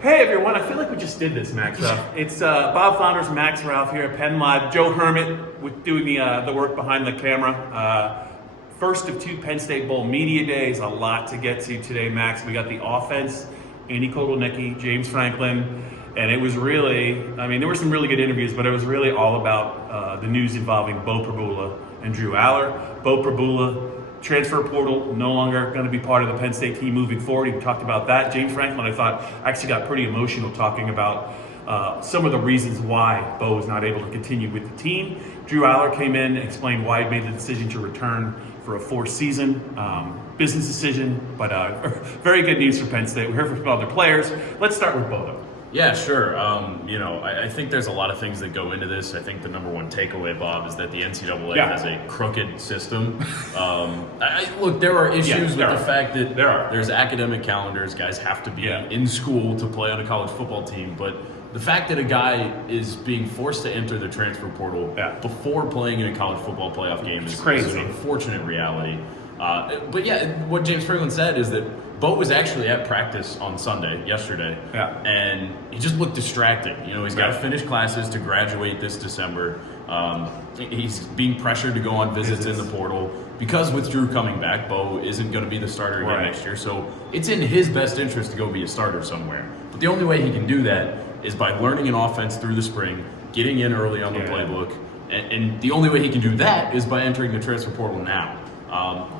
Hey everyone, I feel like we just did this, Max Ralph. It's Bob Founders, Max Ralph here at Penn Live. Joe Hermit with doing the work behind the camera. First of two Penn State Bowl media days. A lot to get to today, Max. We got the offense, Andy Kotelnicki, James Franklin, and it was really, there were some really good interviews, but it was really all about the news involving Beau Pribula and Drew Allar. Beau Pribula, transfer portal, no longer going to be part of the Penn State team moving forward. He talked about that. James Franklin, I thought, actually got pretty emotional talking about some of the reasons why Beau was not able to continue with the team. Drew Allar came in and explained why he made the decision to return for a fourth season. Business decision, but very good news for Penn State. We heard from other players. Let's start with Beau, though. Yeah, sure. I think there's a lot of things that go into this. I think the number one takeaway, Bob, is that the NCAA has a crooked system. Look, there are issues with the fact that there's academic calendars. Guys have to be in school to play on a college football team. But the fact that a guy is being forced to enter the transfer portal before playing in a college football playoff game is an unfortunate reality. But what James Franklin said is that Beau was actually at practice on yesterday, and he just looked distracted. He's got to finish classes to graduate this December. He's being pressured to go on visits in the portal because with Drew coming back, Beau isn't going to be the starter again next year. So it's in his best interest to go be a starter somewhere. But the only way he can do that is by learning an offense through the spring, getting in early on the playbook, and the only way he can do that is by entering the transfer portal now.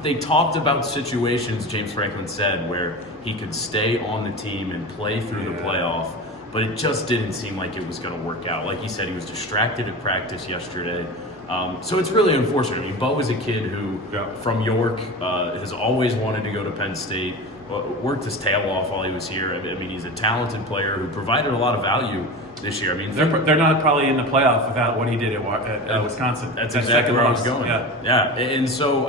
They talked about situations, James Franklin said, where he could stay on the team and play through the playoff, but it just didn't seem like it was going to work out. Like he said, he was distracted at practice yesterday. So it's really unfortunate. Beau is a kid who, from York, has always wanted to go to Penn State, worked his tail off while he was here. He's a talented player who provided a lot of value this year. They're not probably in the playoff without what he did at Wisconsin. That's exactly where I was going. Yeah. And so,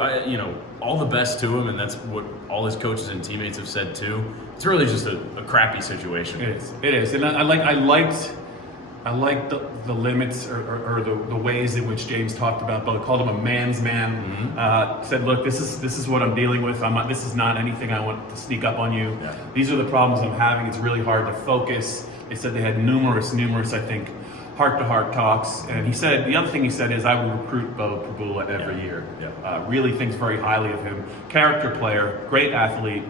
all the best to him, and that's what all his coaches and teammates have said too. It's really just a crappy situation. It is, and I liked the limits or the ways in which James talked about Beau. Called him a man's man. Said, look, this is what I'm dealing with. This is not anything I want to sneak up on you. These are the problems I'm having. It's really hard to focus. They said they had numerous, I think, heart-to-heart talks. And he said, the other thing he said is, I will recruit Beau Pribula every year. Really thinks very highly of him. Character player, great athlete.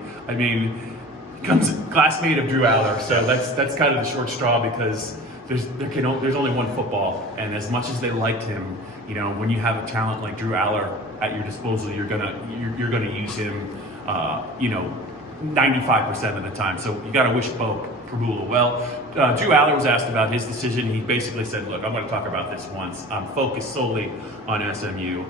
Comes classmate of Drew Allar. So that's kind of the short straw because there's only one football. And as much as they liked him, when you have a talent like Drew Allar at your disposal, you're gonna use him, 95% of the time. So you got to wish Beau Pribula well. Drew Allar was asked about his decision. He basically said, look, I'm going to talk about this once. I'm focused solely on SMU.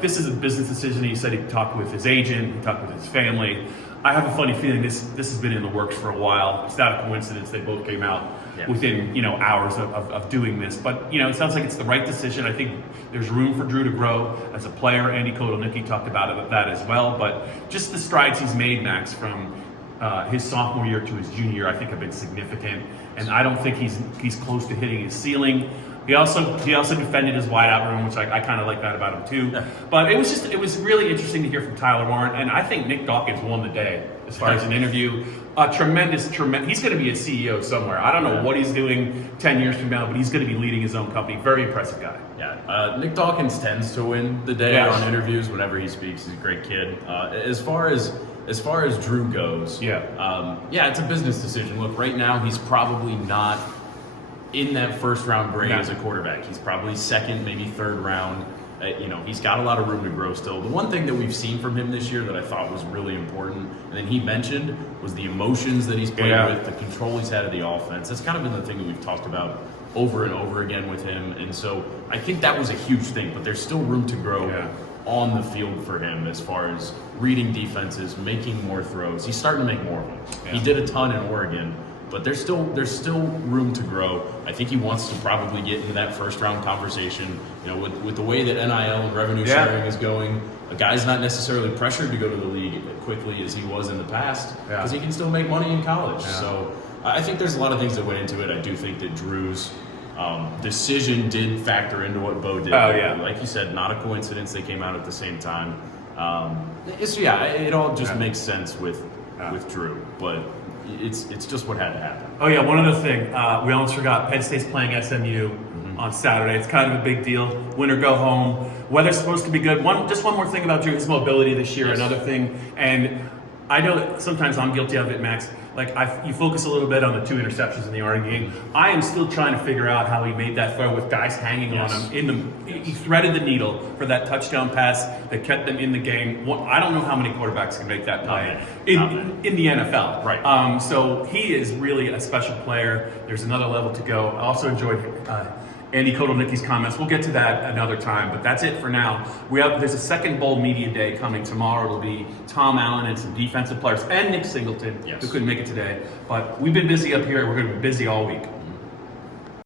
This is a business decision. He said he talked with his agent, he talked with his family. I have a funny feeling this has been in the works for a while. It's not a coincidence they both came out within hours of doing this. But it sounds like it's the right decision. I think there's room for Drew to grow as a player. Andy Kotelnicki talked about that as well. But just the strides he's made, Max, from his sophomore year to his junior year, I think have been significant. And I don't think he's close to hitting his ceiling. He also defended his wideout room, which I kind of like that about him too. But it was really interesting to hear from Tyler Warren, and I think Nick Dawkins won the day as far as an interview. Tremendous. He's going to be a CEO somewhere. I don't know what he's doing 10 years from now, but he's going to be leading his own company. Very impressive guy. Nick Dawkins tends to win the day on interviews whenever he speaks. He's a great kid. As far as Drew goes, it's a business decision. Look, right now he's probably not in that first round grade as a quarterback. He's probably second, maybe third round. He's got a lot of room to grow still. The one thing that we've seen from him this year that I thought was really important, and then he mentioned, was the emotions that he's played with, the control he's had of the offense. That's kind of been the thing that we've talked about over and over again with him. And so I think that was a huge thing, but there's still room to grow on the field for him as far as reading defenses, making more throws. He's starting to make more of them. He did a ton in Oregon, but there's still room to grow. I think he wants to probably get into that first round conversation. With the way that NIL and revenue sharing is going, a guy's not necessarily pressured to go to the league as quickly as he was in the past because he can still make money in college. So I think there's a lot of things that went into it. I do think that Drew's decision did factor into what Beau did. Like you said, not a coincidence they came out at the same time. It all just makes sense with Drew. But it's just what had to happen. Oh yeah, one other thing. We almost forgot. Penn State's playing SMU on Saturday. It's kind of a big deal. Win or go home. Weather's supposed to be good. Just one more thing about Drew, his mobility this year. Yes. Another thing, and I know that sometimes I'm guilty of it, Max. Like you focus a little bit on the 2 interceptions in the Oregon game. I am still trying to figure out how he made that throw with guys hanging on him. He threaded the needle for that touchdown pass that kept them in the game. I don't know how many quarterbacks can make that play in the NFL. Right. So he is really a special player. There's another level to go. I also enjoyed Andy Kotelnicki's comments. We'll get to that another time, but that's it for now. There's a second bowl media day coming tomorrow. It'll be Tom Allen and some defensive players and Nick Singleton, who couldn't make it today. But we've been busy up here. We're going to be busy all week.